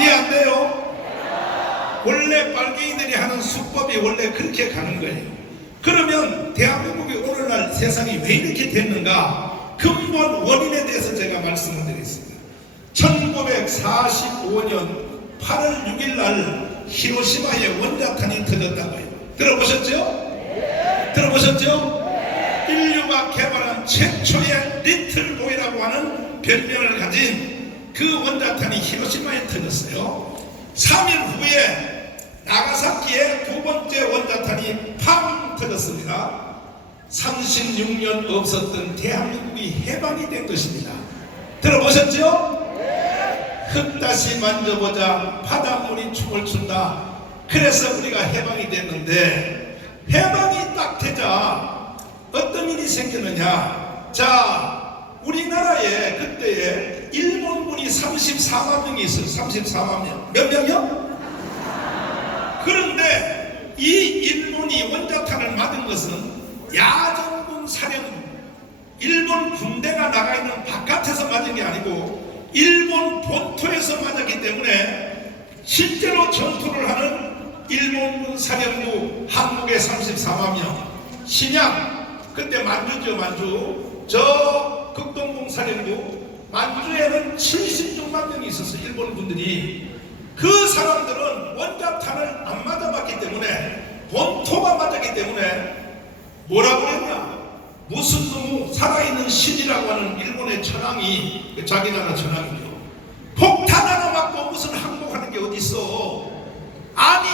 이해 안 돼요? 원래 빨갱이들이 하는 수법이 원래 그렇게 가는 거예요. 그러면 대한민국이 오늘날 세상이 왜 이렇게 됐는가? 근본 원인에 대해서 제가 말씀을 드리겠습니다. 1945년 8월 6일 날 히로시마에 원자탄이 터졌다고요. 들어보셨죠? 들어보셨죠? 인류가 개발한 최초의 리틀보이라고 하는 별명을 가진 그 원자탄이 히로시마에 터졌어요. 3일 후에 나가사키에 두 번째 원자탄이 팡 터졌습니다. 36년 없었던 대한민국이 해방이 된 것입니다. 들어보셨죠? 흙 다시 만져보자 바닷물이 춤을 춘다. 그래서 우리가 해방이 됐는데, 해방이 딱 되자 어떤 일이 생겼느냐. 자, 우리나라에 그때에 일본군이 34만 명이 있어요. 34만 명. 몇 명이요? 그런데 이 일본이 원자탄을 맞은 것은 야전군 사령부, 일본 군대가 나가 있는 바깥에서 맞은 게 아니고 일본 본토에서 맞았기 때문에 실제로 전투를 하는 일본군 사령부 한국에 34만 명, 신양, 그때 만주죠. 만주, 저 극동공 사령부 만주에는 76만 명이 있었어요. 일본 군들이. 그 사람들은 원자탄을 안 맞아봤기 때문에, 본토가 맞았기 때문에 뭐라고 했냐, 무슨 놈의 살아있는 신이라고 하는 일본의 천황이, 자기 나라 천황이죠, 폭탄 하나 맞고 무슨 항복하는 게 어딨어. 아니,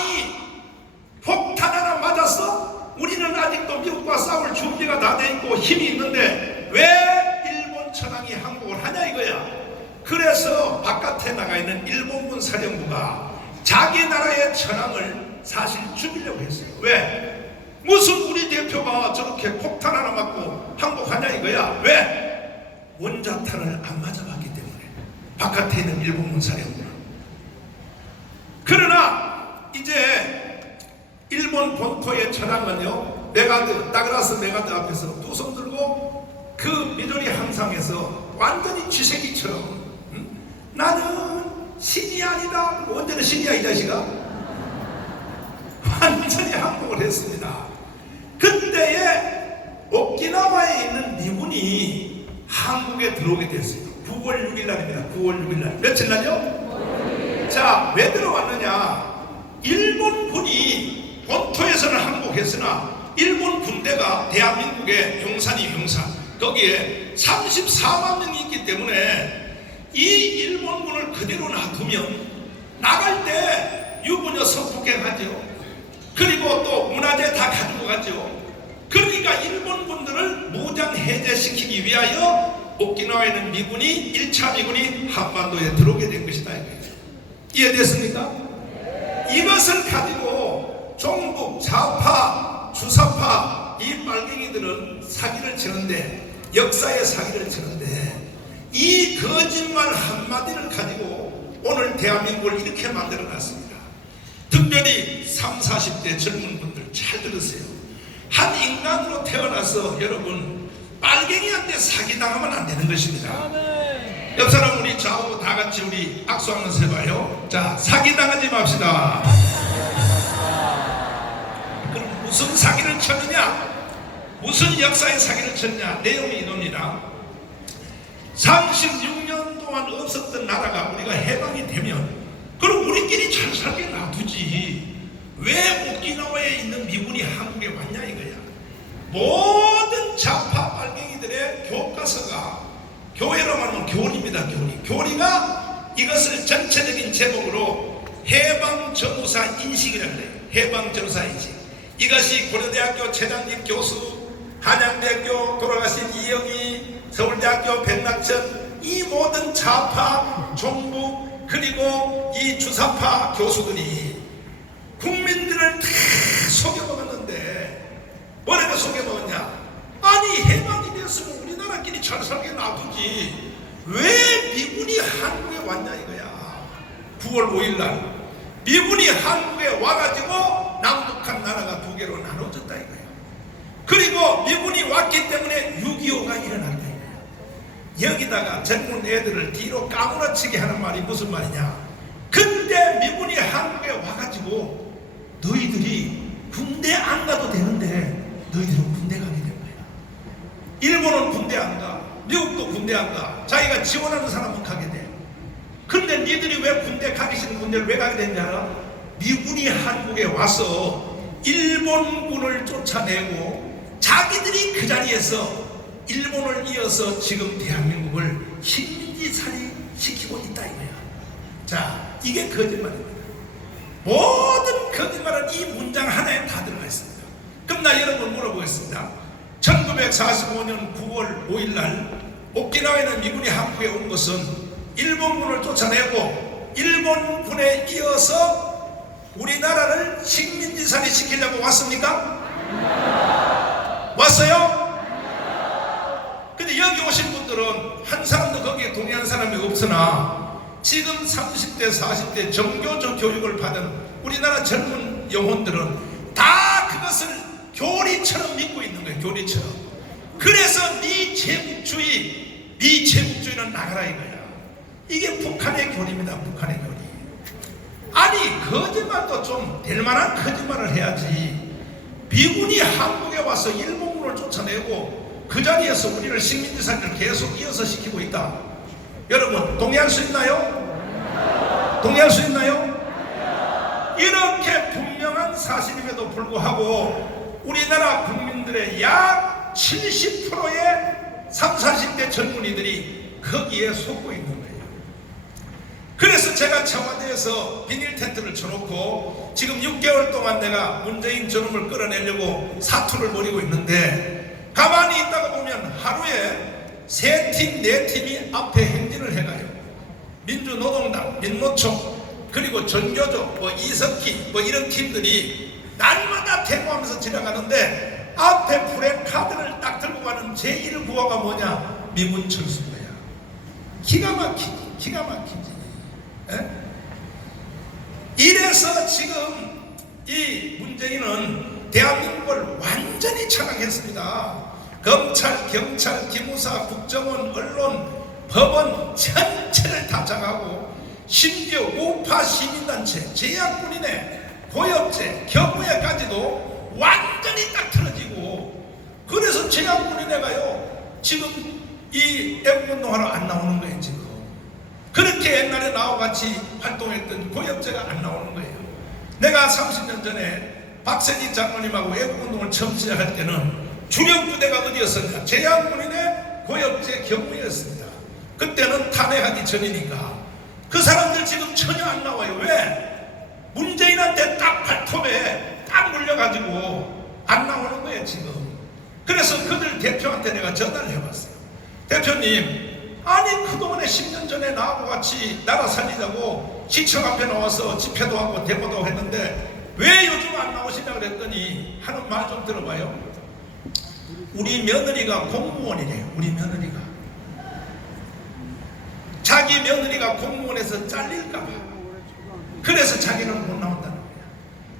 폭탄 하나 맞았어? 우리는 아직도 미국과 싸울 준비가 다 돼 있고 힘이 있는데 왜 일본 천황이 항복을 하냐 이거야. 그래서 바깥에 나가 있는 일본군 사령부가 자기 나라의 천황을 사실 죽이려고 했어요. 왜? 무슨 우리 대표가 저렇게 폭탄 하나 맞고 항복하냐 이거야. 왜? 원자탄을 안 맞아봤기 때문에, 바깥에 있는 일본군 사령부는. 그러나 이제 일본 본토의 천황은요, 메가드, 다그라스 메가드 앞에서 두 손 들고 그 미도리 항상에서 완전히 쥐새끼처럼, 나는 신이 아니다. 언제는 신이야 이 자식아? 완전히 항복을 했습니다. 그때에 오키나와에 있는 미군이 한국에 들어오게 됐어요. 9월 6일 날입니다. 9월 6일 날. 며칠 날요? 자, 왜 들어왔느냐? 일본군이 본토에서는 항복했으나 일본 군대가 대한민국의 용산이 용산, 거기에 34만 명이 있기 때문에 이 일본군을 그대로 놔두면 나갈 때 유부녀 폭행하죠. 그리고 또 문화재 다 가지고 가죠. 그러니까 일본군들을 무장 해제시키기 위하여 오키나와에는 미군이, 1차 미군이 한반도에 들어오게 된 것이다. 이해됐습니까? 이것을 가지고 종북, 좌파, 주사파 이 빨갱이들은 사기를 치는데, 역사의 사기를 치는데, 이 거짓말 한마디를 가지고 오늘 대한민국을 이렇게 만들어 놨습니다. 특별히 30, 40대 젊은 분들 잘 들으세요. 한 인간으로 태어나서 여러분 빨갱이한테 사기당하면 안 되는 것입니다. 옆 사람 우리 좌우 다 같이 우리 악수 한번 해봐요. 자, 사기당하지 맙시다. 그럼 무슨 사기를 쳤느냐? 무슨 역사의 사기를 쳤냐? 내용이 이겁니다. 36년 동안 없었던 나라가 우리가 해방이 되면 그럼 우리끼리 잘 살게 놔두지. 왜 오키나와에 있는 미군이 한국에 왔냐 이거야. 모든 좌파 빨갱이들의 교과서가, 교회로 말하면 교리입니다. 교리가 이것을 전체적인 제목으로 해방전후사 인식이라고 해요. 해방전후사 인식. 이것이 고려대학교 최장립 교수, 한양대학교 돌아가신 이영희, 서울대학교 백낙천, 이 모든 좌파, 종북, 그리고 이 주사파 교수들이 국민들을 다 속여먹었는데 뭐라고 속여먹었냐? 아니, 해방이 되었으면 우리나라끼리 잘 살게 놔두지 왜 미군이 한국에 왔냐 이거야. 9월 5일날 미군이 한국에 와가지고 남북한 나라가 두 개로 나눠졌다 이거야. 그리고 미군이 왔기 때문에 6.25가 일어났다 이거야. 여기다가 젊은 애들을 뒤로 까무러치게 하는 말이 무슨 말이냐? 미군이 한국에 와가지고 너희들이 군대 안 가도 되는데 너희들은 군대 가게 된 거야. 일본은 군대 안 가, 미국도 군대 안 가. 자기가 지원하는 사람은 가게 돼. 근데 니들이 왜 군대 가기 싫은 군대를 왜 가게 됐냐 알아? 미군이 한국에 와서 일본군을 쫓아내고 자기들이 그 자리에서 일본을 이어서 지금 대한민국을 식민지살이 시키고 있다 이거야. 자, 이게 거짓말입니다. 모든 거짓말은 이 문장 하나에 다 들어가 있습니다. 그럼 나 여러분 물어보겠습니다. 1945년 9월 5일 날 오키나와에는 미군이 한국에 온 것은 일본군을 쫓아내고 일본군에 이어서 우리나라를 식민지살이 시키려고 왔습니까? 왔어요? 근데 여기 오신 분들은 한 사람도 거기에 동의하는 사람이 없으나 지금 30대 40대 정교조 교육을 받은 우리나라 젊은 영혼들은 다 그것을 교리처럼 믿고 있는 거예요. 교리처럼. 그래서 네 제국주의는 나가라 이거야. 이게 북한의 교리입니다. 북한의 교리. 아니 거짓말도 좀 될만한 거짓말을 해야지. 미군이 한국에 와서 일본군을 쫓아내고 그 자리에서 우리를 식민지살이를 계속 이어서 시키고 있다. 여러분 동의할 수 있나요? 동의할 수 있나요? 이렇게 분명한 사실임에도 불구하고 우리나라 국민들의 약 70%의 30, 40대 젊은이들이 거기에 속고 있는 거예요. 그래서 제가 청와대에서 비닐 텐트를 쳐놓고 지금 6개월 동안 내가 문재인 저놈을 끌어내려고 사투를 벌이고 있는데 가만히 있다가 보면 하루에 3팀, 4팀이 앞에 행진을 해가요. 민주노동당, 민노총, 그리고 전교조, 이석기 이런 팀들이 날마다 대모하면서 지나가는데 앞에 프레카드를 딱 들고 가는 제1구호가 뭐냐? 미군 철수인 거야. 기가 막히지, 기가 막히지. 에? 이래서 지금 이 문재인은 대한민국을 완전히 장악했습니다. 검찰, 경찰, 기무사, 국정원, 언론, 법원 전체를 다 장악하고 심지어 우파 시민단체, 제약군인의 고엽제, 경무에까지도 완전히 딱 틀어지고 그래서 제약군인회가요 지금 이 애국운동하러 안 나오는 거예요. 지금 그렇게 옛날에 나와 같이 활동했던 고엽제가 안 나오는 거예요. 내가 30년 전에 박세직 장로님하고 애국운동을 처음 시작할 때는 주력부대가 어디였었냐? 제약군인의 고엽제 경무였습니다. 그때는 탄핵하기 전이니까 그 사람들 지금 전혀 안 나와요. 왜? 문재인한테 딱 발톱에 딱 물려가지고 안 나오는 거예요 지금. 그래서 그들 대표한테 내가 전화를 해봤어요. 대표님, 아니 그동안에 10년 전에 나하고 같이 나라 살리자고 시청 앞에 나와서 집회도 하고 데모도 했는데 왜 요즘 안 나오시냐고 그랬더니 하는 말 좀 들어봐요. 우리 며느리가 공무원이래요. 우리 며느리가 자기 며느리가 공무원에서 잘릴까봐 그래서 자기는 못 나온다는 거야.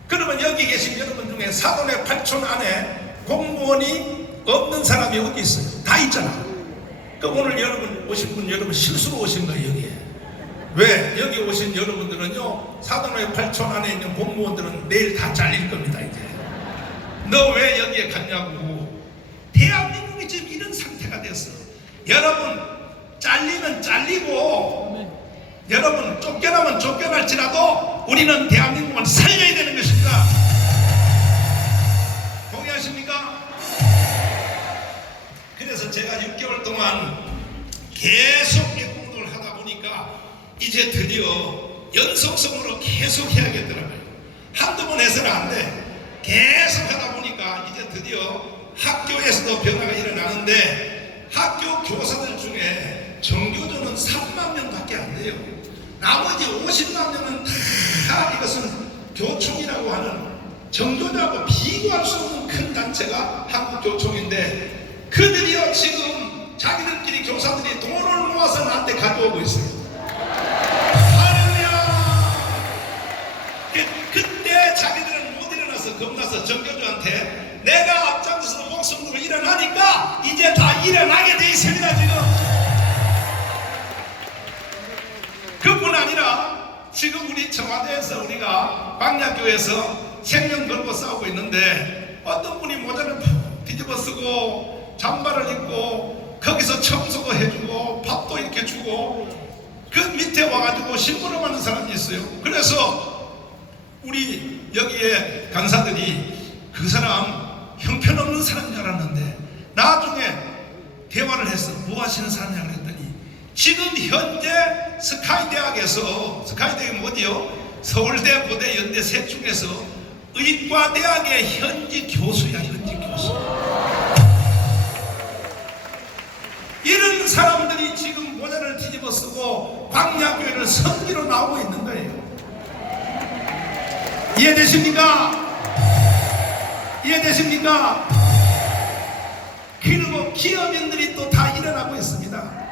그러면 여기 계신 여러분 중에 사돈의 팔촌 안에 공무원이 없는 사람이 어디 있어요? 다 있잖아. 그 오늘 여러분 오신 분 여러분 실수로 오신 거예요. 여기에 왜? 여기 오신 여러분들은요 사돈의 팔촌 안에 있는 공무원들은 내일 다 잘릴 겁니다. 이제 너 왜 여기에 갔냐고. 대한민국이 지금 이런 상태가 됐어. 여러분 잘리면 잘리고 여러분 쫓겨나면 쫓겨날지라도 우리는 대한민국을 살려야 되는 것입니다. 동의하십니까? 그래서 제가 6개월 동안 계속 애국운동을 하다 보니까 이제 드디어 연속성으로 계속 해야겠더라고요. 한두 번 해서는 안 돼. 계속 하다 보니까 이제 드디어 학교에서도 변화가 일어나는데 학교 교사들 중에 정교조는 3만 명밖에 안 돼요. 나머지 50만 명은 다 이것은 교총이라고 하는 정교조하고 비교할 수 없는 큰 단체가 한국교총인데 그들이요 지금 자기들끼리 교사들이 돈을 모아서 나한테 가져오고 있어요. 할렐루야. 그때 자기들은 못 일어나서 겁나서 정교조한테 내가 앞장서서 목숨 걸고 일어나니까 이제 다 일어나게 돼 있습니다. 지금 그뿐 아니라 지금 우리 청와대에서 우리가 광야교회에서 생명 걸고 싸우고 있는데 어떤 분이 모자를 뒤집어 쓰고 잠바를 입고 거기서 청소도 해주고 밥도 이렇게 주고 그 밑에 와가지고 심부름하는 사람이 있어요. 그래서 우리 여기에 강사들이 그 사람 형편없는 사람인 줄 알았는데 나중에 대화를 해서 뭐 하시는 사람이냐 그랬더니 지금 현재 스카이대학에서, 스카이대학이 뭐지요? 서울대, 고대, 연대 셋 중에서 의과대학의 현지 교수야. 현지 교수. 이런 사람들이 지금 모자를 뒤집어 쓰고 광야교회를 섬기러 나오고 있는 거예요. 이해되십니까? 이해되십니까? 그리고 기업인들이 또 다 일어나고 있습니다.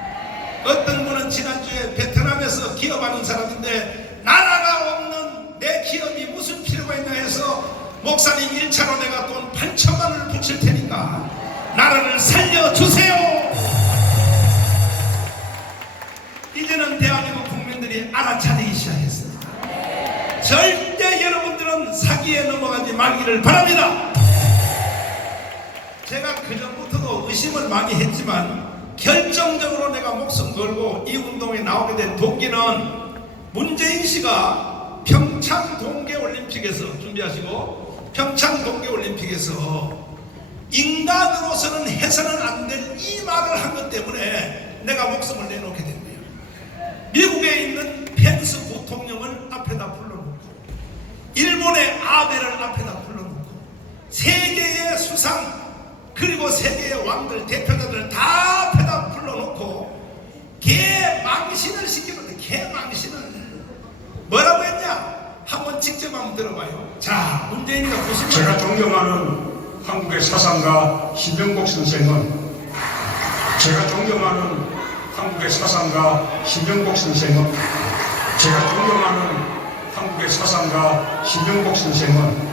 어떤 분은 지난주에 베트남에서 기업하는 사람인데 나라가 없는 내 기업이 무슨 필요가 있나 해서 목사님 1차로 내가 돈 8천만 원을 붙일 테니까 나라를 살려주세요. 이제는 대한민국 국민들이 알아차리기 시작했습니다. 절대 여러분들은 사기에 넘어가지 말기를 바랍니다. 제가 그전부터도 의심을 많이 했지만 결정적으로 내가 목숨 걸고 이 운동에 나오게 된 동기는 문재인 씨가 평창 동계올림픽에서 준비하시고 평창 동계올림픽에서 인간으로서는 해서는 안 될 이 말을 한 것 때문에 내가 목숨을 내놓게 된 거예요. 미국에 있는 펜스 부통령을 앞에다 불러놓고 일본의 아베를 앞에다 불러놓고 세계의 수상 그리고 세계의 왕들 대표자들을 다 앞에다 불러놓고 개망신을 시키는데 개망신을 뭐라고 했냐? 한번 직접 한번 들어봐요. 자, 문재인이가 보시면 제가 존경하는 한국의 사상가 신정복 선생은 제가 존경하는 한국의 사상가 신정복 선생은 제가 존경하는 한국의 사상가 신정복 선생은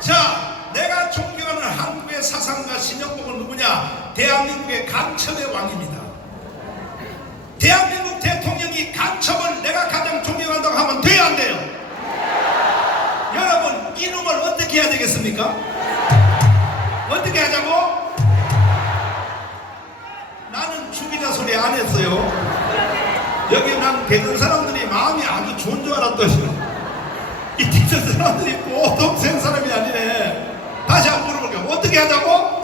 자, 내가 존경하는 한국의 사상가 신정복은 누구냐? 대한민국의 간첩의 왕입니다. 대한민국 대통령이 간첩을 내가 가장 존경한다고 하면 돼요, 안 돼요? 여러분, 이놈을 어떻게 해야 되겠습니까? 어떻게 하자고? 나는 죽이자 소리 안 했어요. 여기 난 대전 사람들이 마음이 아주 좋은 줄 알았더니 이 대전 사람들이 보통 센 사람이 아니네. 다시 한번 물어볼게요. 어떻게 하자고?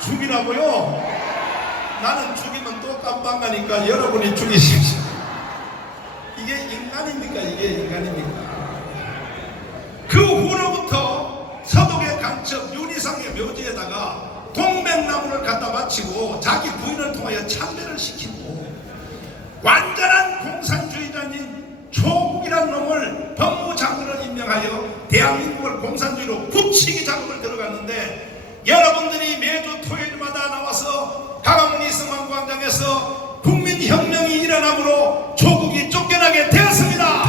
죽이라고요? 나는 죽이면 또 깜빵 가니까 여러분이 죽이십시오. 이게 인간입니까? 이게 인간입니까? 그 후로부터 서독의 간첩 윤희상의 묘지에다가 동백나무를 갖다 바치고 자기 부인을 통하여 참배를 시키고 완전한 공산주의자인 조국이라는 놈을 법무장관을 임명하여 대한민국을 공산주의로 굳히기 작업을 들어갔는데 여러분들이 매주 토요일마다 나와서 강화문 이승만광장에서 국민혁명이 일어남으로 조국이 쫓겨나게 되었습니다.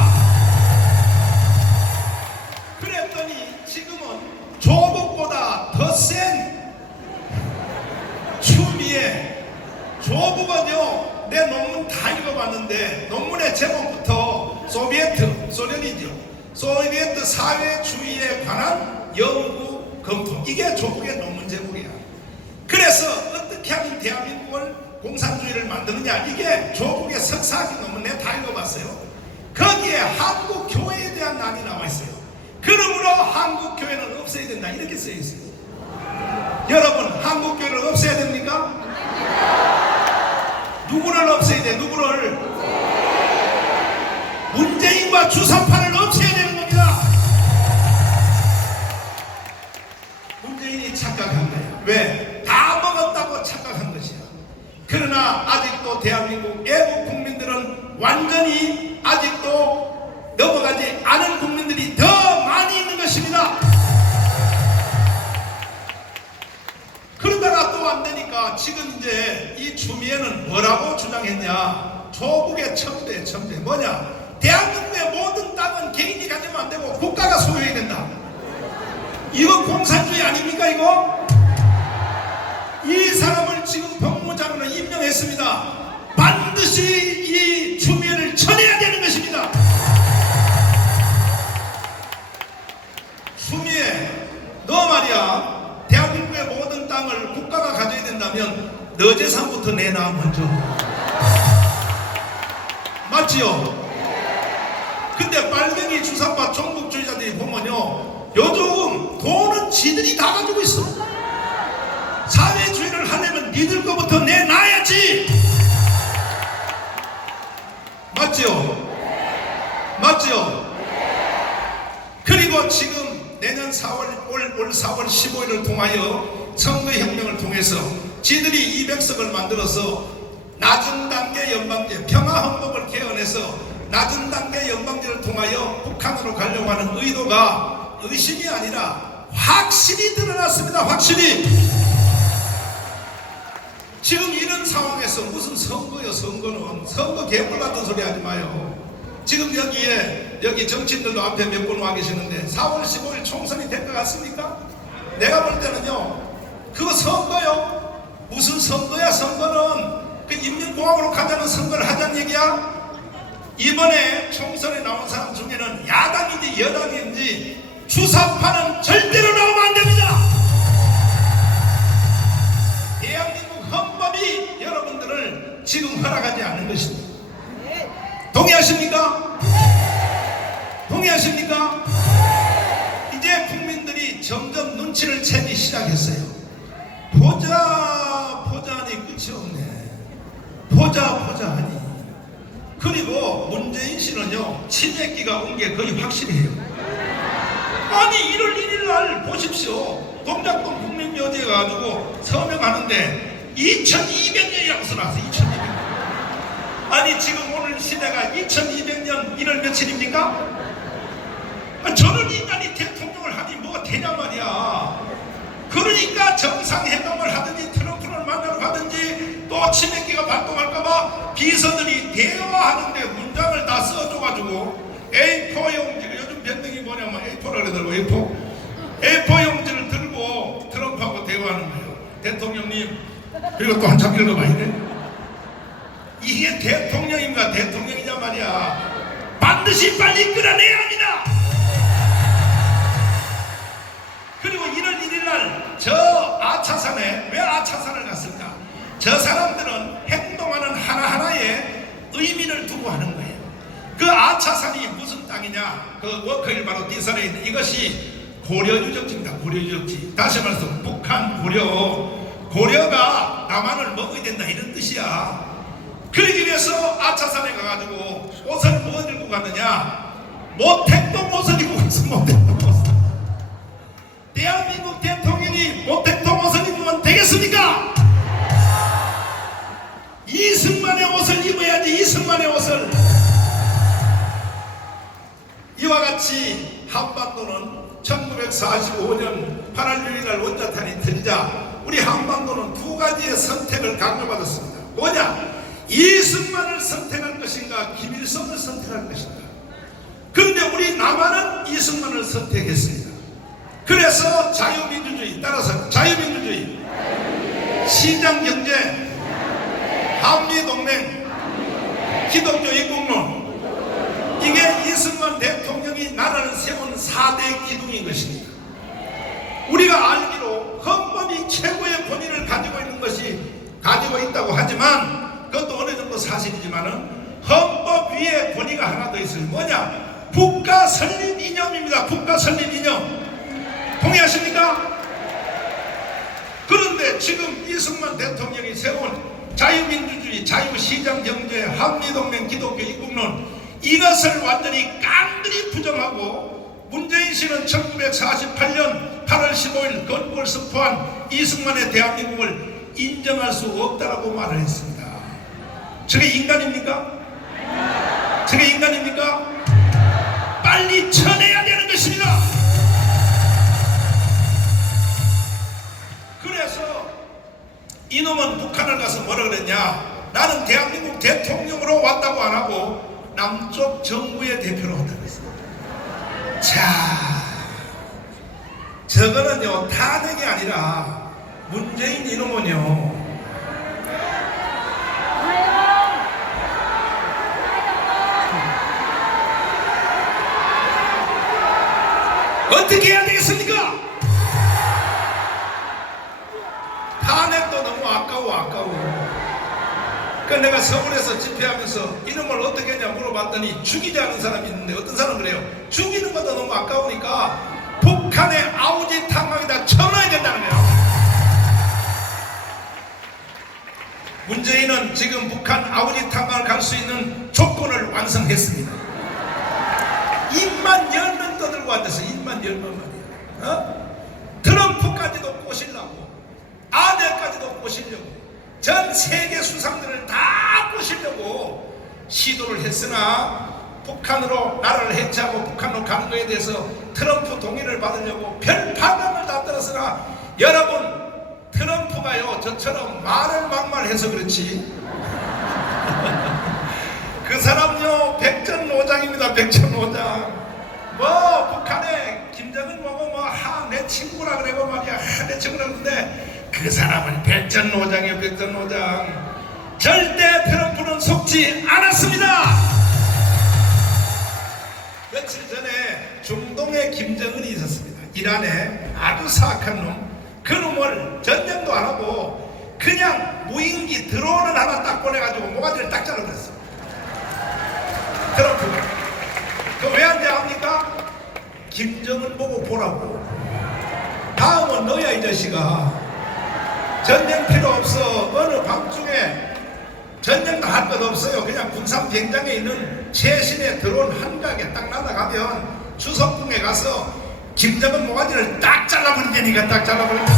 그랬더니 지금은 조국보다 더 센 추미애 조국은요, 내 논문 다 읽어봤는데 논문의 제목부터 소련이죠. 소비에트 사회주의에 관한 연구 검토, 이게 조국의 논문 제목이야. 그래서 어떻게 하면 대한민국을 공산주의를 만드느냐, 이게 조국의 석사학위 논문 내가 다 읽어봤어요. 거기에 한국 교회에 대한 난이 나와 있어요. 그러므로 한국 교회는 없애야 된다, 이렇게 써 있어요. 여러분, 한국 교회를 없애야 됩니까? 누구를 없애야 돼? 누구를? 문재인과 주사파를 없애야 되는 겁니다. 문재인이 착각한 거야. 왜? 다 먹었다고 착각한 것이야. 그러나 아직도 대한민국 애국 국민들은 완전히 아직도 넘어가지 않은 국민들이 더 많이 있는 것입니다. 그러다가 또 안 되니까 지금 이제 이 추미애는 뭐라고 주장했냐? 조국의 첨배 뭐냐? 대한민국의 모든 땅은 개인이 가지면 안 되고 국가가 소유해야 된다. 이거 공산주의 아닙니까 이거? 이 사람을 지금 법무장관을 임명했습니다. 반드시 이 추미애를 너 재산부터 내놔 먼저. 맞지요? 근데 빨갱이 주사파 종북주의자들이 보면요, 요즘 돈은 지들이 다 가지고 있어. 사회주의를 하려면 니들 거부터 내놔야지. 맞지요? 맞지요? 그리고 지금 내년 4월, 올 4월 15일을 통하여 선거혁명을 통해서 지들이 200석을 만들어서 낮은 단계 연방제, 평화헌법을 개헌해서 낮은 단계 연방제를 통하여 북한으로 가려고 하는 의도가 의심이 아니라 확실히 드러났습니다. 확실히. 지금 이런 상황에서 무슨 선거요? 선거는 선거 개뿔 같은 소리 하지 마요. 지금 여기 정치인들도 앞에 몇 분 와 계시는데 4월 15일 총선이 될 것 같습니까? 내가 볼 때는요, 그거 선거요? 무슨 선거야? 선거는 그 인민공화국으로 가자는 선거를 하자는 얘기야? 이번에 총선에 나온 사람 중에는 야당인지 여당인지 주사파는 절대로 나오면 안 됩니다. 대한민국 헌법이 여러분들을 지금 허락하지 않는 것입니다. 동의하십니까? 동의하십니까? 이제 국민들이 점점 눈치를 채기 시작했어요. 보자하니 끝이 없네. 보자하니. 그리고 문재인 씨는요, 치맥기가 온 게 거의 확실해요. 아니 1월 1일 날 보십시오. 동작동 국민묘지에 가지고 서명하는데 2200년이라고 써놨어요. 2200년. 아니 지금 오늘 시대가 2200년 1월 며칠입니까? 저런 인간이 대통령을 하니 뭐가 되냐 말이야. 그러니까 정상회담을 하든지 트럼프를 만나러 가든지 또 치맥기가 발동할까봐 비서들이 대화하는데 문장을 다 써줘가지고 A4 용지를, 요즘 변명이 뭐냐면 A4라 그러더라고. A4 용지를 들고 트럼프하고 대화하는 거예요. 대통령님, 그리고 또 한참 읽어봐야 돼. 이게 대통령인가 대통령이냐 말이야. 반드시 빨리 끌어내야 합니다. 그리고 1월 1일날 저 아차산에 왜 아차산을 갔을까? 저 사람들은 행동하는 하나하나에 의미를 두고 하는 거예요. 그 아차산이 무슨 땅이냐? 그 워커힐 바로 뒷산에 있는 이것이 고려유적지입니다. 고려유적지. 다시 말해서 북한 고려가 남한을 먹어야 된다 이런 뜻이야. 그러기 위해서 아차산에 가가지고 옷을 뭐 들고 갔느냐? 모택동 옷을 입고 갔어. 모택동 옷을. 대한민국 대통령이 모택동 옷을 입으면 되겠습니까? 이승만의 옷을 입어야지. 이승만의 옷을. 이와 같이 한반도는 1945년 8월 6일 원자탄이 터지자 우리 한반도는 두 가지의 선택을 강요받았습니다. 뭐냐? 이승만을 선택할 것인가, 김일성을 선택할 것인가. 그런데 우리 남한은 이승만을 선택했습니다. 그래서 자유민주주의, 따라서 자유민주주의, 시장경제, 한미동맹, 기독교 입국론, 이게 이승만 대통령이 나라를 세운 4대 기둥인 것입니다. 우리가 알기로 헌법이 최고의 권위를 가지고 있다고 하지만 그것도 어느 정도 사실이지만은 헌법 위에 권위가 하나 더 있어요. 뭐냐? 국가 설립 이념입니다. 국가 설립 이념. 동의하십니까? 그런데 지금 이승만 대통령이 세운 자유민주주의, 자유시장경제, 한미동맹, 기독교 입국론, 이것을 완전히 깡그리 부정하고 문재인 씨는 1948년 8월 15일 건국을 선포한 이승만의 대한민국을 인정할 수 없다라고 말을 했습니다. 저게 인간입니까? 저게 인간입니까? 빨리 쳐내야 되는 것입니다. 그래서 이놈은 북한을 가서 뭐라 그랬냐? 나는 대한민국 대통령으로 왔다고 안 하고 남쪽 정부의 대표로 왔다고 했습니다. 자, 저거는요 탄핵이 아니라 문재인 이놈은요 어떻게 해야 되겠습니까? 탄핵도 너무 아까워. 내가 서울에서 집회하면서 이름을 어떻게 했냐 물어봤더니 죽이지 않은 사람이 있는데 어떤 사람은 그래요. 죽이는 것도 너무 아까우니까 북한의 아우지 탐방에다 쳐넣어야 된다는 거예요. 문재인은 지금 북한 아우지 탐방을 갈 수 있는 조건을 완성했습니다. 입만 열면 떠들고 앉아서 입만 열면 말이야. 트럼프까지도 꼬시려고, 아델까지도 꼬시려고, 전 세계 수상들을 다 꼬시려고 시도를 했으나 북한으로 나라를 해체하고 북한으로 가는 것에 대해서 트럼프 동의를 받으려고 별파단을 다 떨었으나 여러분, 트럼프가요 저처럼 말을 막말해서 그렇지 그 사람요 백전노장입니다. 백전노장. 뭐 북한에 김정은 보고 뭐 내 친구라 그래고 말이야, 내 친구라 그러는데 그 사람은 백전노장이에요. 백전노장. 절대 트럼프는 속지 않았습니다. 며칠 전에 중동에 김정은이 있었습니다. 이란에 아주 사악한 놈. 그 놈을 전쟁도 안 하고 그냥 무인기 드론을 하나 딱 보내가지고 모가지를 딱 잘라냈어. 트럼프가. 그 왜 안 합니까? 김정은 보고 보라고. 다음은 너야 이 자식아. 전쟁 필요 없어. 어느 밤중에 전쟁도 할 것 없어요. 그냥 군산 비행장에 있는 최신의 드론 한 각에 딱 날아가면 추석궁에 가서 김정은 모가지를 딱 잘라버리니까 딱 잘라버린다.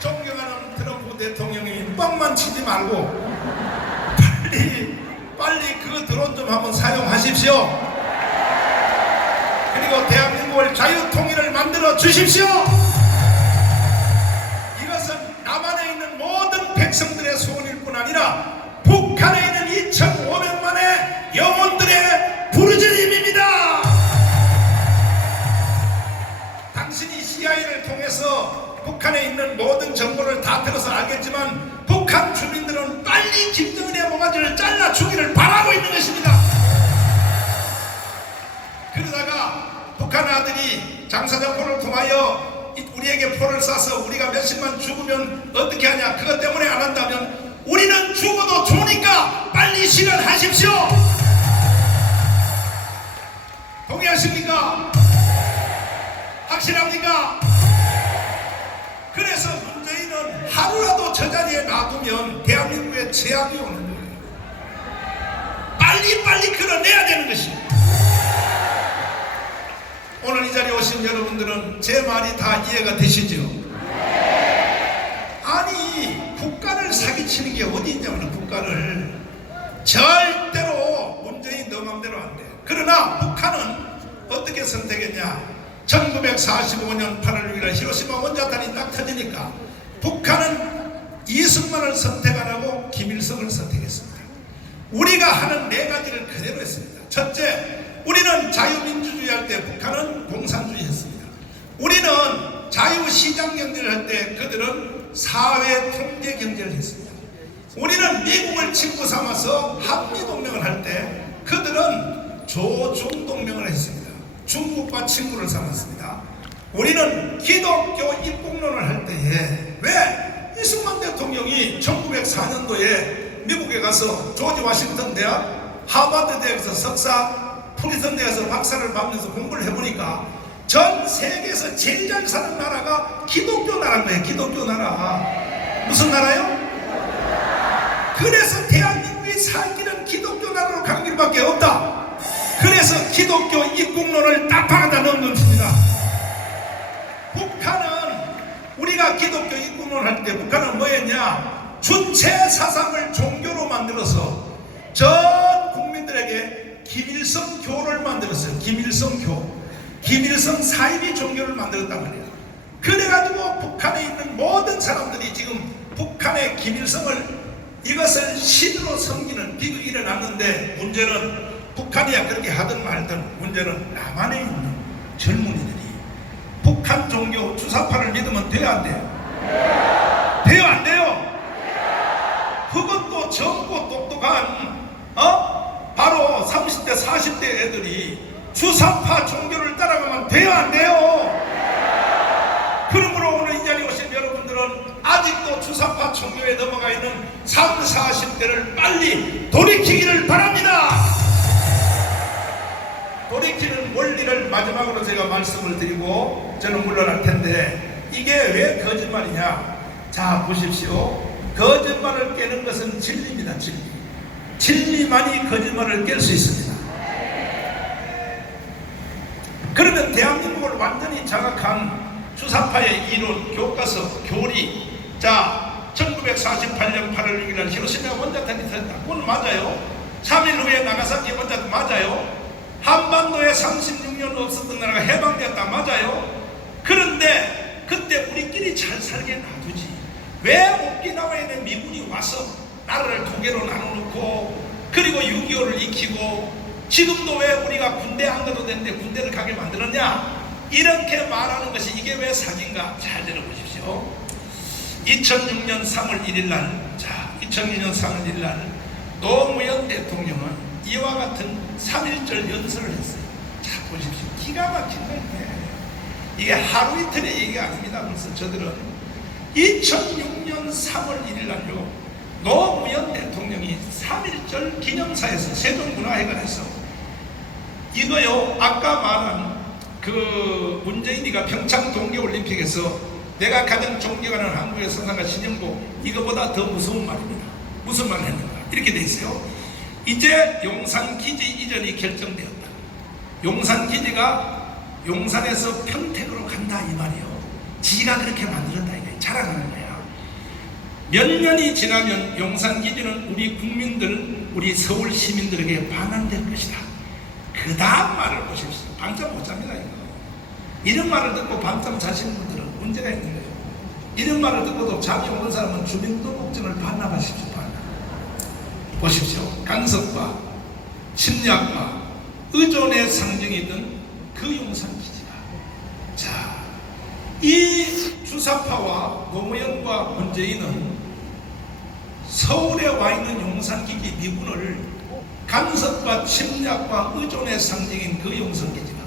존경하는 트럼프 대통령이 뻥만 치지 말고 빨리 그 드론 좀 한번 사용하십시오. 그리고 대한민국을 자유통일을 만들어 주십시오. 이것은 남한에 있는 모든 백성들의 소원일 뿐 아니라 북한에 있는 2,500만의 영혼들의 부르짖음입니다. 당신이 CIA를 통해서 북한에 있는 모든 정보를 다 들어서 알겠지만 북한 주민들은 빨리 김정은의 모가지를 잘라 주기를 바라고 있는 것입니다. 그러다가 북한 아들이 장사정포를 통하여 우리에게 포를 쏴서 우리가 몇십만 죽으면 어떻게 하냐, 그것 때문에 안 한다면 우리는 죽어도 좋으니까 빨리 실현하십시오. 동의하십니까? 확실합니까? 그래서 문재인은 하루라도 저 자리에 놔두면 대한민국에 재앙이 오는 거예요. 빨리 끌어내야 되는 것입니다. 오늘 이 자리에 오신 여러분들은 제 말이 다 이해가 되시죠? 아니, 국가를 사기치는 게 어디 있냐면 국가를 절대로 문재인 너 맘대로 안 돼. 그러나 북한은 어떻게 선택했냐? 1945년 8월 6일 히로시마 원자탄이 딱 터지니까 북한은 이승만을 선택 안 하고 김일성을 선택했습니다. 우리가 하는 네 가지를 그대로 했습니다. 첫째, 우리는 자유민주주의 할 때 북한은 공산주의 했습니다. 우리는 자유시장 경제를 할 때 그들은 사회통제 경제를 했습니다. 우리는 미국을 친구 삼아서 한미동맹을 할 때 그들은 조중동맹을 했습니다. 중국과 친구를 삼았습니다. 우리는 기독교 입국론을 할 때에 왜 이승만 대통령이 1904년도에 미국에 가서 조지 워싱턴 대학, 하버드 대학에서 석사, 프리스턴 대학에서 박사를 받으면서 공부를 해보니까 전 세계에서 제일 잘 사는 나라가 기독교 나라인 거예요. 기독교 나라. 무슨 나라요? 그래서 대한민국이 살 길은 기독교 나라로 가는 길밖에 없다. 그래서 기독교 입국론을 딱 박아다 넣은 것입니다. 북한은 우리가 기독교 입국론을 할 때 북한은 뭐 했냐? 주체 사상을 종교로 만들어서 전 국민들에게 김일성 교를 만들었어요. 김일성 교. 김일성 사이비 종교를 만들었단 말이에요. 그래가지고 북한에 있는 모든 사람들이 지금 북한의 김일성을 이것을 신으로 섬기는 비극이 일어났는데 문제는 북한이야 그렇게 하든 말든 문제는 남한에 있는 젊은이들이 북한 종교 주사파를 믿으면 돼요 안 돼요? 돼요 안 돼요? 그것도 젊고 똑똑한 바로 30대 40대 애들이 주사파 종교를 따라가면 돼요 안 돼요? 그러므로 오늘 이 자리에 오신 여러분들은 아직도 주사파 총교에 넘어가 있는 30, 40대를 빨리 돌이키기를 바랍니다. 돌이키는 원리를 마지막으로 제가 말씀을 드리고 저는 물러날 텐데, 이게 왜 거짓말이냐? 자, 보십시오. 거짓말을 깨는 것은 진리입니다. 진리. 진리만이 거짓말을 깰 수 있습니다. 그러면 대한민국을 완전히 장악한 주사파의 이론, 교과서, 교리, 자, 1948년 8월 6일 히로시마 원자탄이 터졌다. 그건 맞아요. 3일 후에 나가사키 원자탄 맞아요. 한반도에 36년 없었던 나라가 해방되었다. 맞아요. 그런데 그때 우리끼리 잘 살게 놔두지, 왜 오키나와에 있는 미군이 와서 나라를 두 개로 나눠놓고, 그리고 6.25를 익히고, 지금도 왜 우리가 군대 안 가도 되는데 군대를 가게 만들었냐? 이렇게 말하는 것이 이게 왜 사기인가? 잘 들어보십시오. 2006년 3월 1일 날, 자, 2006년 3월 1일 날 노무현 대통령은 이와 같은 3.1절 연설을 했어요. 자, 보십시오. 기가 막힌 거예요. 이게 하루 이틀의 얘기가 아닙니다. 벌써 저들은 2006년 3월 1일 날요, 노무현 대통령이 3.1절 기념사에서 세종문화회관에서 이거요, 아까 말한 그 문재인이가 평창 동계올림픽에서 내가 가장 존경하는 한국의 선상가 신영복, 이거보다 더 무서운 말입니다. 무슨 말을 했는가? 이렇게 돼 있어요. 이제 용산기지 이전이 결정되었다. 용산기지가 용산에서 평택으로 간다, 이 말이요. 지가 그렇게 만들었다, 이게 자랑하는 거야. 몇 년이 지나면 용산기지는 우리 국민들, 우리 서울 시민들에게 반환될 것이다. 그 다음 말을 보십시오. 밤잠 못 잡니다, 이거. 이런 말을 듣고 밤잠 자시는 분들은 문제가 있는 거예요. 이런 말을 듣고도 잠이 오는 사람은 주민등록증을 반납하십시오. 반납. 보십시오. 간섭과 침략과 의존의 상징이던 그 용산기지가, 자, 이 주사파와 노무현과 문재인은 서울에 와 있는 용산기지 미군을 간섭과 침략과 의존의 상징인 그 용산기지가,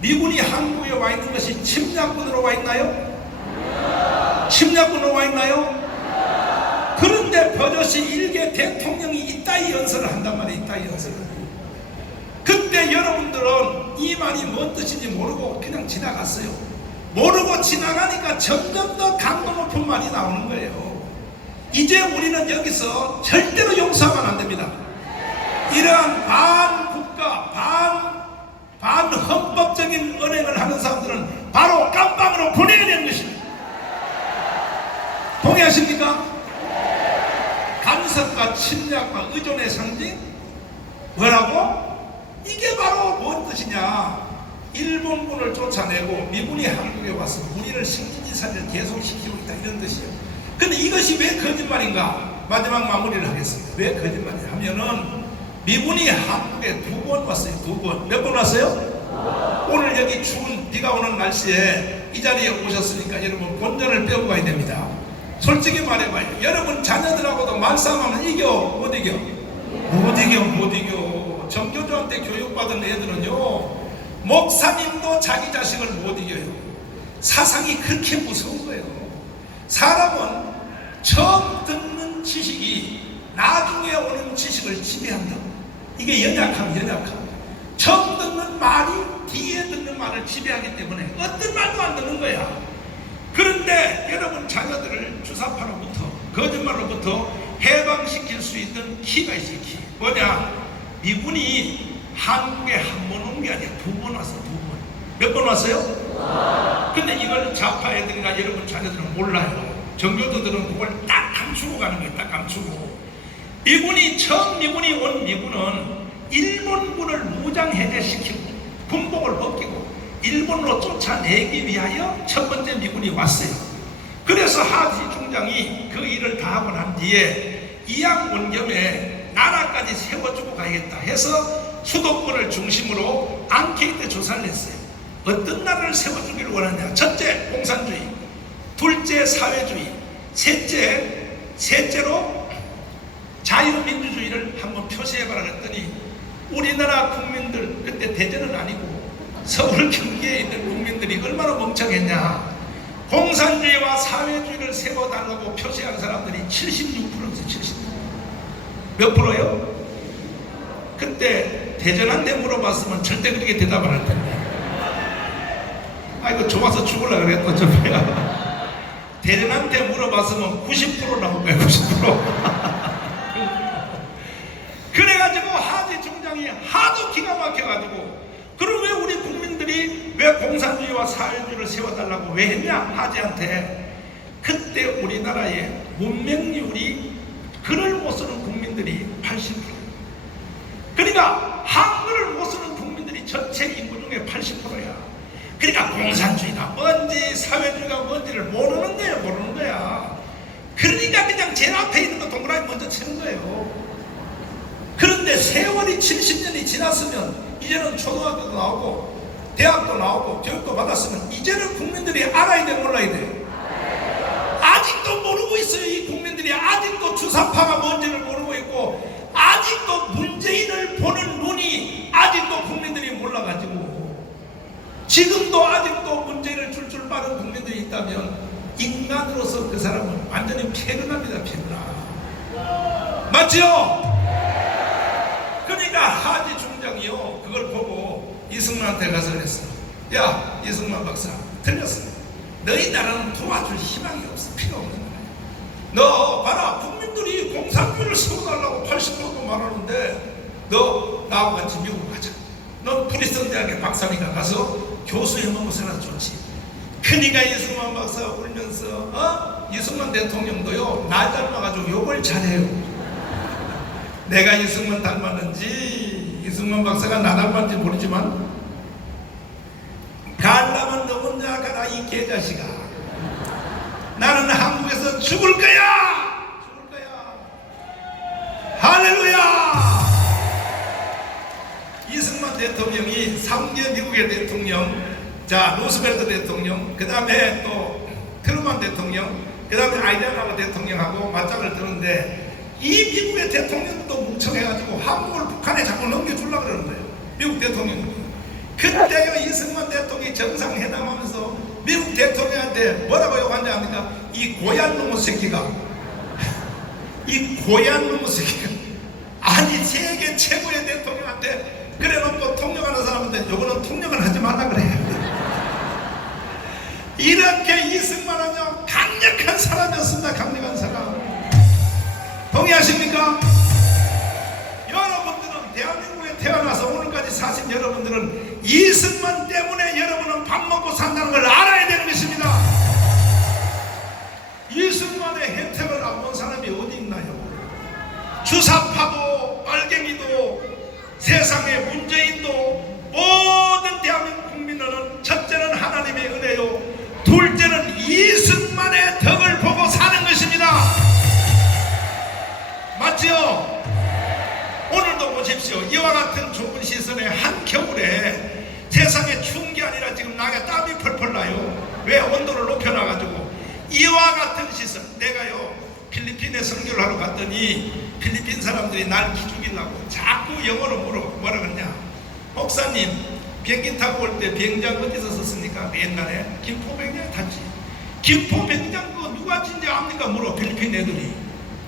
미군이 한국에 와 있는 것이 침략군으로 와 있나요? 침략군으로 와 있나요? 그런데 버젓이 일개 대통령이 이따위 연설을 한단 말이에요. 이따위 연설을. 그때 여러분들은 이 말이 뭔 뜻인지 모르고 그냥 지나갔어요. 모르고 지나가니까 점점 더 강도 높은 말이 나오는 거예요. 이제 우리는 여기서 절대로 용서하면 안 됩니다. 이러한 반국가, 반헌법적인 언행을 하는 사람들은 바로 깜빵으로 보내야 되는 것입니다. 동의하십니까? 간섭과 침략과 의존의 상징? 뭐라고? 이게 바로 뭔 뜻이냐? 일본군을 쫓아내고 미군이 한국에 와서 우리를 식민지사를 계속시키고 있다, 이런 뜻이에요. 근데 이것이 왜 거짓말인가? 마지막 마무리를 하겠습니다. 왜 거짓말이냐 하면은, 미군이 한국에 2번 왔어요. 2번. 몇 번 왔어요? 오늘 여기 추운 비가 오는 날씨에 이 자리에 오셨으니까 여러분 본전을 빼고 가야 됩니다. 솔직히 말해봐요. 여러분 자녀들하고도 말싸움하면 이겨? 못 이겨? 못 이겨. 정교조한테 교육받은 애들은요, 목사님도 자기 자식을 못 이겨요. 사상이 그렇게 무서운 거예요. 사람은 처음 듣는 지식이 나중에 오는 지식을 지배한다. 이게 연약함. 처음 듣는 말이 뒤에 듣는 말을 지배하기 때문에 어떤 말도 안 듣는 거야. 그런데 여러분 자녀들을 주사파로부터, 거짓말로부터 해방시킬 수 있는 키가 있어요. 키. 뭐냐? 미군이 한국에 한 번 온 게 아니야. 2번 왔어. 2번. 몇 번 왔어요? 근데 이걸 좌파 애들이나 여러분 자녀들은 몰라요. 정교도들은 그걸 딱 감추고 가는 거예요. 딱 감추고. 처음 미군이 온 미군은 일본군을 무장 해제시키고 군복을 벗기고 일본으로 쫓아내기 위하여 첫 번째 미군이 왔어요. 그래서 하지 중장이 그 일을 다 하고 난 뒤에 이양 원겸에 나라까지 세워주고 가야겠다 해서 수도권을 중심으로 앙케이 때 조사를 했어요. 어떤 나라를 세워주기를 원하냐? 첫째, 공산주의. 둘째, 사회주의. 셋째로 자유민주주의를 한번 표시해봐라 그랬더니, 우리나라 국민들, 그때 대전은 아니고 서울 경기에 있는 국민들이 얼마나 멍청했냐. 공산주의와 사회주의를 세워달라고 표시한 사람들이 76%였어요. 76%. 몇 프로요? 그때 대전한테 물어봤으면 절대 그렇게 대답 안 할 텐데. 아이고 좋아서 죽으려고 그랬다 좀 내가. 대전한테 물어봤으면 90% 나올 거예요. 90%. 그래가지고 하지 중장이 하도 기가 막혀가지고, 그럼 왜 우리 국민들이 왜 공산주의와 사회주의를 세워달라고 왜 했냐? 하지한테. 그때 우리나라의 문맹률이 글을 못 쓰는 국민들이 80%. 그러니까 한글을 못 쓰는 국민들이 전체 인구 중에 80%야. 그러니까 공산주의가 뭔지 사회주의가 뭔지를 모르는 거예요. 모르는 거야. 그러니까 그냥 제일 앞에 있는 거 동그라미 먼저 치는 거예요. 그런데 세월이 70년이 지났으면 이제는 초등학교도 나오고 대학도 나오고 교육도 받았으면 이제는 국민들이 알아야 돼, 몰라야 돼? 아직도 모르고 있어요. 이 국민들이 아직도 주사파가 뭔지를 모르고 있고, 아직도 문재인을 보는 눈이 아직도 국민들이 몰라가지고, 지금도 아직도 문재인을 줄줄 빠른 국민들이 있다면 인간으로서 그 사람은 완전히 폐근합니다. 폐근하. 맞죠? 그러니까 하지 중장이요, 그걸 보고 이승만한테 가서 그랬어. 야, 이승만 박사, 틀렸어. 너희 나라는 도와줄 희망이 없어. 필요 없는 거야. 너 봐라, 국민들이 공산주의를 세워달라고 80%도 말하는데 너 나하고 같이 미국 가자. 너 프리스턴 대학에 박사니까 가서 교수 해먹어서나 좋지. 그러니까 이승만 박사 울면서 이승만 대통령도요, 날 닮아가지고 욕을 잘해요. 내가 이승만 닮았는지 이승만 박사가 나 닮았는지 모르지만, 가려면 너 혼자 가라 이 개자식아. 나는 한국에서 죽을 거야. 죽을 거야. 할렐루야. 이승만 대통령이 3개 미국의 대통령, 자 루스벨트 대통령, 그 다음에 또 트루만 대통령, 그 다음에 아이젠하워 대통령하고 맞짱을 드는데, 이 미국의 대통령도 뭉쳐해가지고 한국을 북한에 자꾸 넘겨주려고 그러는 거예요. 미국 대통령이. 그때요, 이승만 대통령이 정상회담하면서 미국 대통령한테 뭐라고 욕한지 압니까? 이 고얀 놈의 새끼가, 이 고얀 놈의 새끼가, 아니 세계 최고의 대통령한테 그래 놓고 통역하는 사람한테 요거는 통역을 하지 말라 그래요. 이렇게 이승만은요 강력한 사람이었습니다. 강력한 사람. 동의하십니까? 여러분들은 대한민국에 태어나서 오늘까지 사신 여러분들은 이승만 때문에 여러분은 밥 먹고 산다는 걸 알아야 되는 것입니다. 이승만의 혜택을 안 본 사람이 어디 있나요? 주사파도 빨갱이도 세상의 문재인도 모든 대한민국 국민들은 첫째는 하나님의 은혜요, 둘째는 이승만의 덕을 보고 사는 것입니다. 맞지요? 오늘도 보십시오. 이와 같은 좁은 시선에 한겨울에 세상에 추운 게 아니라 지금 나게 땀이 펄펄 나요. 왜? 온도를 높여놔가지고. 이와 같은 시선. 내가요 필리핀에 선교를 하러 갔더니 필리핀 사람들이 날 기죽이려고 자꾸 영어로 뭐라 그러냐. 목사님 비행기 타고 올 때 비행장 어디서 썼습니까? 옛날에 김포 비행장 탔지. 김포 비행장 그거 누가 진지 압니까? 물어 필리핀 애들이.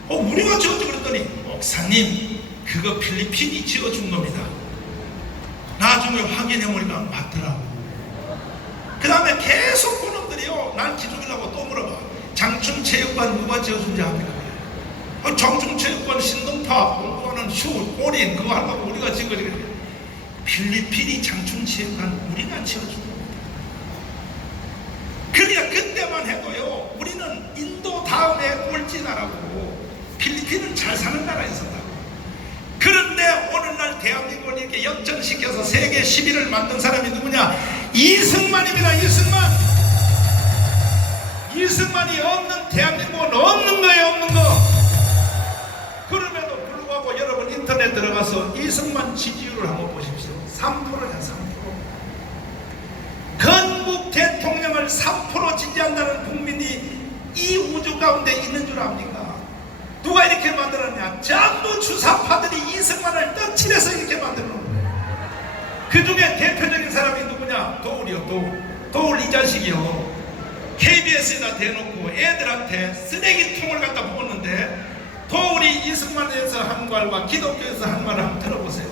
우리가 지었지. 그랬더니 목사님 그거 필리핀이 지어준 겁니다. 나중에 확인해보니까 맞더라고. 그 다음에 계속 그놈들이요 날 기죽이려고 또 물어봐. 장충체육관 누가 지어준지 압니까? 장충체육관 신동파 공부하는 슈 꼬린 그거 하려고 우리가 지은 거지. 필리핀이 장충체육관 우리가 지어준 겁니다. 그러니까 그때만 해도요 우리는 인도 다음에 꼴찌 나라고 필리핀은 잘 사는 나라였었다고. 그런데 오늘날 대한민국을 이렇게 역전시켜서 세계 10위를 만든 사람이 누구냐? 이승만입니다. 이승만. 이승만이 없는 대한민국은 없는 거예요. 없는 거. 그럼에도 불구하고 여러분 인터넷 들어가서 이승만 지지율을 한번 보십시오. 3%냐 3%. 건국 대통령을 3% 지지한다는 국민이 이 우주 가운데 있는 줄 압니까? 누가 이렇게 만들었냐? 전부 주사파들이 이승만을 떡칠해서 이렇게 만들어 놓은 거예요. 그 중에 대표적인 사람이 누구냐? 도울이요. 도울 이 자식이요. KBS에다 대놓고 애들한테 쓰레기통을 갖다 부었는데 도우리 이승만에 대해서 한 말과 기독교에서 한 말을 한번 들어보세요.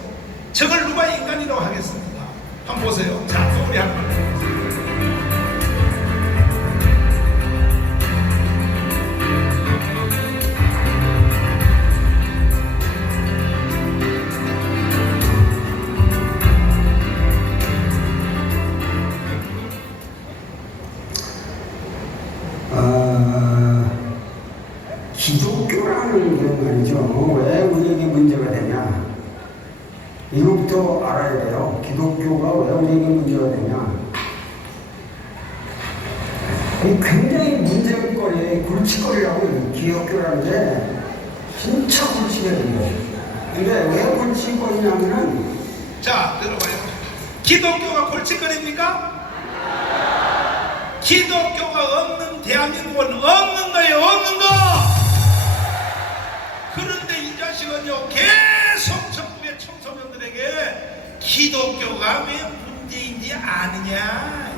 저걸 누가 인간이라고 하겠습니까? 한번 보세요. 자, 도우리 한 말. 기독교라는 게 말이죠. 왜 우리에게 문제가 되냐? 이것부터 알아야 돼요. 기독교가 왜 우리에게 문제가 되냐? 굉장히 문제거리, 골칫거리라고 기독교라는 게 진짜 골칫거리예요. 근데 왜 골칫거리냐면은 자, 들어봐요. 기독교가 골칫거리입니까? 기독교가 없는 대한민국은 없는 거예요. 없는 거. 그런데 이 자식은요 계속 전국의 청소년들에게 기독교가 왜 문제인지 아느냐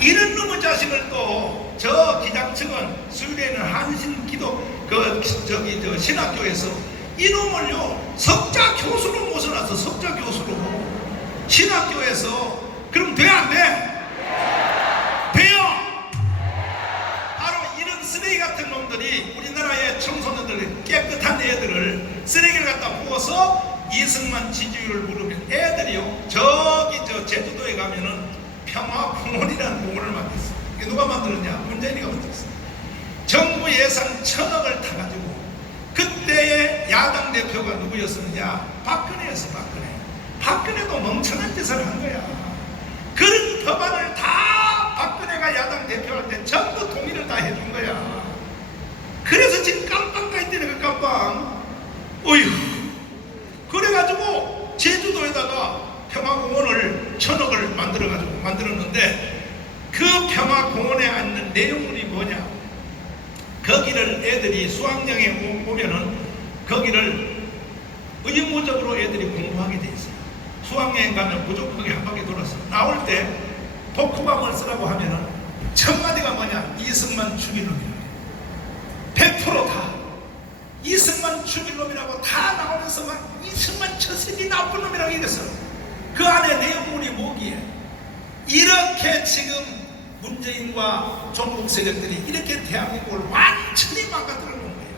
이런 놈의 자식을 또 저 기장층은 스웨덴은 한신 기독 저 신학교에서 이놈을요 석자 교수로 모셔놨어. 석자 교수로 신학교에서. 그럼 돼 안 돼? 돼요. 바로 이런 쓰레기 같은 놈들이 우리나라의 청소년들 깨끗한 애들을 쓰레기를 갖다 부어서 이승만 지지율을 물으면 애들이요 저기 저 제주도에 가면은 평화공원이라는 공원을 만들었어. 이게 누가 만들었냐? 문재인이가 만들었어. 정부 예산 1,000억을 타가지고 그때의 야당 대표가 누구였었느냐? 박근혜였어. 박근혜도 멍청한 짓을 한 거야. 그런 법안을 다 박근혜가 야당 대표할 때 전부 동의를 다 해준 거야. 그래서 지금 깜빵 가 있다는 그 깜빵. 어휴. 그래가지고 제주도에다가 평화공원을 1,000억을 만들었는데 그 평화공원에 앉는 내용물이 뭐냐? 거기를 애들이 수학여행에 오면은 거기를 의무적으로 애들이 공부하게 돼 있어요. 수학여행 가면 무조건 거기 한 바퀴 돌았어. 나올 때 독후감을 쓰라고 하면은 첫 마디가 뭐냐? 이승만 죽일 놈이라고. 100%다 이승만 죽일 놈이라고 다 나오면서 막 이승만 저 새끼 나쁜 놈이라고 이랬어. 그 안에 내용물이 뭐기에? 이렇게 지금 문재인과 종북 세력들이 이렇게 대한민국을 완전히 망가뜨려 놓은 거예요.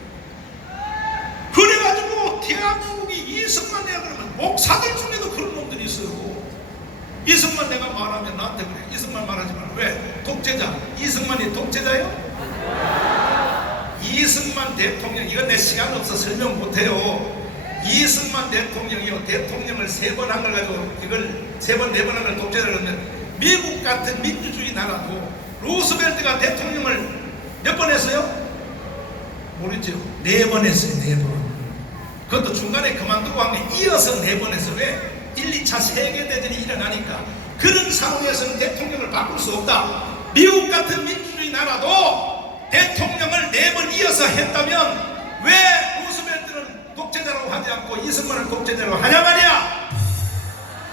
그래가지고 대한민국이 이승만 내가 그러면 목사들 중에도 그런 놈들이 있어요. 이승만 내가 말하면 나한테 그래. 이승만 말하지 마라. 왜? 독재자. 이승만이 독재자요? 이승만 대통령, 이건 내 시간 없어 설명 못해요. 이승만 대통령이요 대통령을 3번 한 걸 가지고 이걸 3번 4번 한 걸 독재자를 하면 미국 같은 민주주의 나라도 루스벨트가 대통령을 몇 번 했어요? 모르죠. 4번 했어요. 4번. 그것도 중간에 그만두고 한 게 이어서 4번 했어요. 왜? 1, 2차 세계대전이 일어나니까 그런 상황에서는 대통령을 바꿀 수 없다. 미국 같은 민주주의 나라도 대통령을 4번 이어서 했다면 왜 루스벨트는 독재자라고 하지 않고 이승만을 독재자라고 하냐 말이야.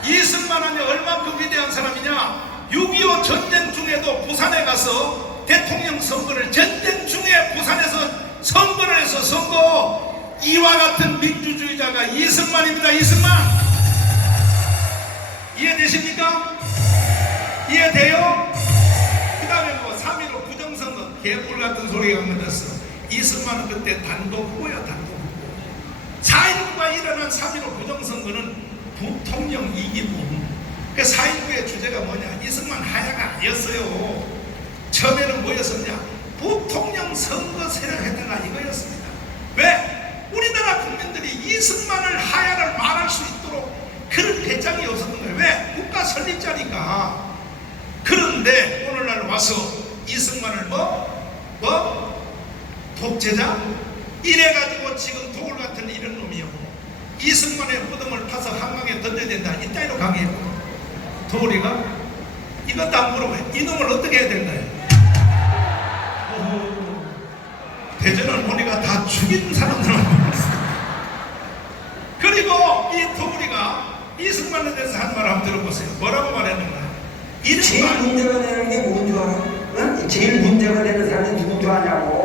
이승만 하면 얼마큼 위대한 사람이냐. 6.25 전쟁 중에도 부산에 가서 대통령 선거를 전쟁 중에 부산에서 선거를 해서 선거 이와 같은 민주주의자가 이승만입니다. 이승만 이해되십니까? 이해돼요? 그 다음에 뭐 3.15 부정선거 개뿔 같은 소리가 만들었어. 이승만은 그때 단독 후보야. 단독 후보. 4.19가 일어난 3.15 부정선거는 부통령 이기문. 그 4.19의 주제가 뭐냐? 이승만 하야가 아니었어요. 처음에는 뭐였었냐? 부통령 선거 세력에다가 이거였습니다. 왜? 우리나라 국민들이 이승만을 하야를 말할 수 있도록 그런 배짱이 없었던 거예요. 왜? 국가 설립자니까. 그런데 오늘날 와서 이승만을 독재자? 이래가지고 지금 도굴 같은 이런 놈이요. 이승만의 무덤을 파서 한강에 던져야 된다. 이따위로 강의했고 도우리가 이것도 안 물어봐요. 이놈을 어떻게 해야 될까요? 대전을 보니까 다 죽인 사람들만 봤어요. 그리고 이 도우리가 이승만에 대해서 한 말 한번 들어보세요. 뭐라고 말했는가? 제일 이른바 문제가 되는 게 뭔 줄 알아? 응? 제일 문제가 되는 사람이 누군 줄 아냐고.